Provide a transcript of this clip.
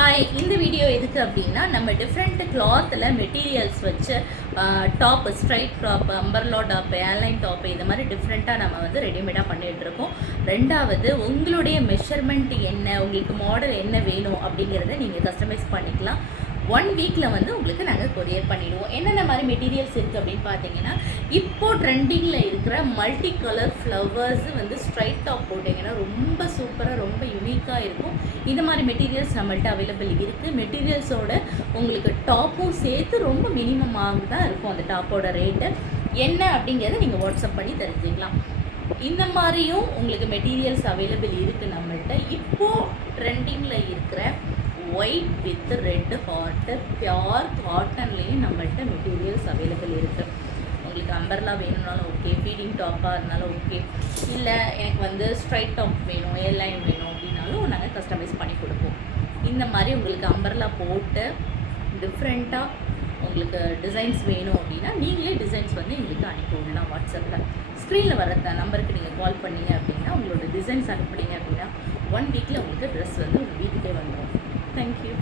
Hi, இந்த video எதுக்கு அப்படின்னா நம்ம டிஃப்ரெண்ட் கிளாத்தில் மெட்டீரியல்ஸ் வச்சு top, straight top, umbrella top, airline top இது மாதிரி டிஃப்ரெண்ட்டாக நம்ம வந்து ரெடிமேடாக பண்ணிகிட்ருக்கோம். ரெண்டாவது, உங்களுடைய மெஷர்மெண்ட் என்ன, உங்களுக்கு மாடல் என்ன வேணும் அப்படிங்கிறத நீங்கள் கஸ்டமைஸ் பண்ணிக்கலாம். 1 வீக்கில் வந்து உங்களுக்கு நாங்கள் கொரியர் பண்ணிவிடுவோம். என்னென்ன மாதிரி மெட்டீரியல்ஸ் இருக்குது அப்படின்னு பார்த்தீங்கன்னா, இப்போது ட்ரெண்டிங்கில் இருக்கிற மல்டி கலர் ஃப்ளவர்ஸு வந்து ஸ்ட்ரைட் டாப் போட்டிங்கன்னா ரொம்ப சூப்பராக, ரொம்ப யூனிக்காக இருக்கும். இந்த மாதிரி மெட்டீரியல்ஸ் நம்மள்ட்ட அவைலபிள் இருக்குது. மெட்டீரியல்ஸோட உங்களுக்கு டாப்பும் சேர்த்து ரொம்ப மினிமமாக தான் இருக்கும் அந்த டாப்போட ரேட்டு. என்ன அப்படிங்கிறத நீங்கள் வாட்ஸ்அப் பண்ணி தெரிஞ்சுக்கலாம். இந்த மாதிரியும் உங்களுக்கு மெட்டீரியல்ஸ் அவைலபிள் இருக்குது நம்மள்ட்ட. இப்போது ட்ரெண்டிங்கில் இருக்கிற white with red heart pure காட்டன்லேயும் நம்மள்ட்ட மெட்டீரியல்ஸ் அவைலபிள் இருக்குது. உங்களுக்கு அம்பர்லா வேணும்னாலும் ஓகே, ஃபீடிங் டாப்பாக இருந்தாலும் ஓகே, இல்லை எனக்கு வந்து ஸ்ட்ரைட் டாப் வேணும், ஏர்லைன் வேணும் அப்படின்னாலும் நாங்கள் கஸ்டமைஸ் பண்ணி கொடுப்போம். இந்த மாதிரி உங்களுக்கு அம்பர்லா போட்டு டிஃப்ரெண்ட்டாக உங்களுக்கு டிசைன்ஸ் வேணும் அப்படின்னா நீங்களே டிசைன்ஸ் வந்து எங்களுக்கு அனுப்பி விடலாம். வாட்ஸ்அப்பில் ஸ்க்ரீனில் வர நம்பருக்கு நீங்கள் கால் பண்ணிங்க அப்படின்னா உங்களோட டிசைன்ஸ் அனுப்புனீங்க அப்படின்னா 1 வீக்கில் உங்களுக்கு ட்ரெஸ் வந்து உங்கள் வீட்டுக்கே வந்துடும். Thank you.